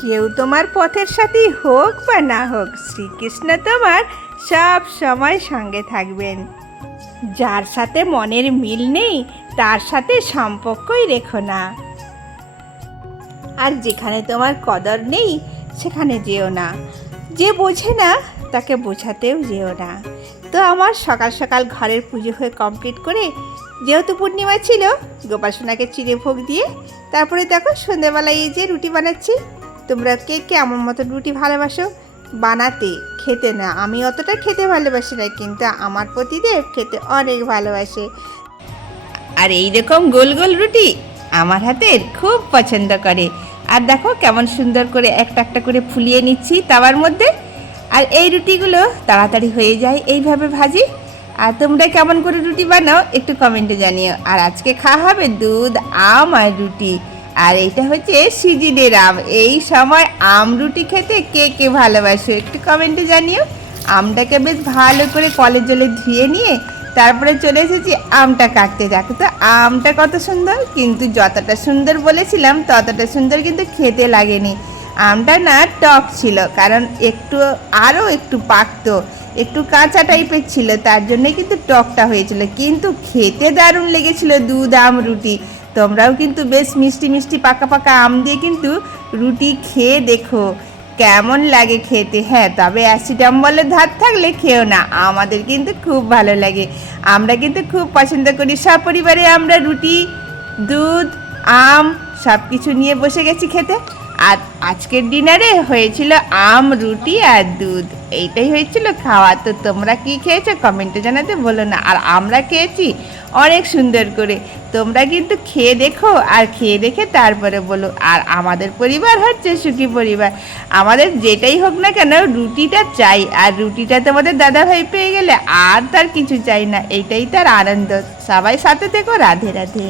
কেউ তোমার পথের সাথী হোক বা না হোক, শ্রীকৃষ্ণ তোমার সব সময় সঙ্গে থাকবেন। যার সাথে মনের মিল নেই তার সাথে সম্পর্কই রেখো না। আর যেখানে তোমার কদর নেই সেখানে যেও না। যে বোঝে না তাকে বোঝাতেও যেও না। তো আমার সকাল সকাল ঘরের পুজো হয়ে কমপ্লিট করে, যেহেতু পূর্ণিমা ছিল, গোপাল সোনাকে চিড়ে ভোগ দিয়ে তারপরে দেখো সন্ধ্যেবেলায় এই যে রুটি বানাচ্ছি। তোমরা কে কে আমার মতো রুটি ভালোবাসো বানাতে, খেতে না? আমি অতটা খেতে ভালোবাসি না, কিন্তু আমার পতিদেব খেতে অনেক ভালোবাসে। আর এই রকম গোল গোল রুটি আমার হাতের খুব পছন্দ করে। আর দেখো কেমন সুন্দর করে একটা একটা করে ফুলিয়ে নিচ্ছি তাওয়ার মধ্যে। আর এই রুটিগুলো তাড়াতাড়ি হয়ে যায় এইভাবে ভাজি। আর তোমরা কেমন করে রুটি বানাও একটু কমেন্টে জানিও। আর আজকে খাওয়া হবে দুধ, আম আর রুটি। আর এইটা হচ্ছে সিজিনের আম। এই সময় আম রুটি খেতে কে কে ভালোবাসো একটু কমেন্টে জানিও। আমটাকে বেশ ভালো করে কলের জলে ধুয়ে নিয়ে তারপরে চলে এসেছি আমটা কাটতে। দেখো তো আমটা কত সুন্দর, কিন্তু যতটা সুন্দর বলেছিলাম ততটা সুন্দর কিন্তু খেতে লাগেনি। আমটা না টক ছিল, কারণ আরও একটু পাকতো, একটু কাঁচা টাইপের ছিল, তার জন্যই কিন্তু টকটা হয়েছিল। কিন্তু খেতে দারুণ লেগেছিল দুধ আম রুটি। তোমরাও কিন্তু বেশ মিষ্টি মিষ্টি পাকা পাকা আম দিয়ে কিন্তু রুটি খেয়ে দেখো কেমন লাগে খেতে। হ্যাঁ, তবে অ্যাসিডাম্বলের ধার থাকলে খেও না, আমাদের কিন্তু খুব ভালো লাগে। আমরা কিন্তু খুব পছন্দ করি সপরিবারে আমরা রুটি, দুধ, আম সব কিছু নিয়ে বসে গেছি খেতে। আর আজকের ডিনারে হয়েছিল আম, রুটি আর দুধ, এইটাই হয়েছিল খাওয়া। তো তোমরা কি খেয়েছো কমেন্টে জানাতে বলো না। আর আমরা খেয়েছি অনেক সুন্দর করে। তোমরা কিন্তু খেয়ে দেখো, আর খেয়ে দেখে তারপরে বলো। আর আমাদের পরিবার হচ্ছে সুখী পরিবার। আমাদের যেটাই হোক না কেন রুটিটা চাই, আর রুটিটা তোমাদের দাদাভাই পেয়ে গেলে আর তার কিছু চাই না। এইটাই তার আনন্দ। সবাই সাথে থেকো। রাধে রাধে।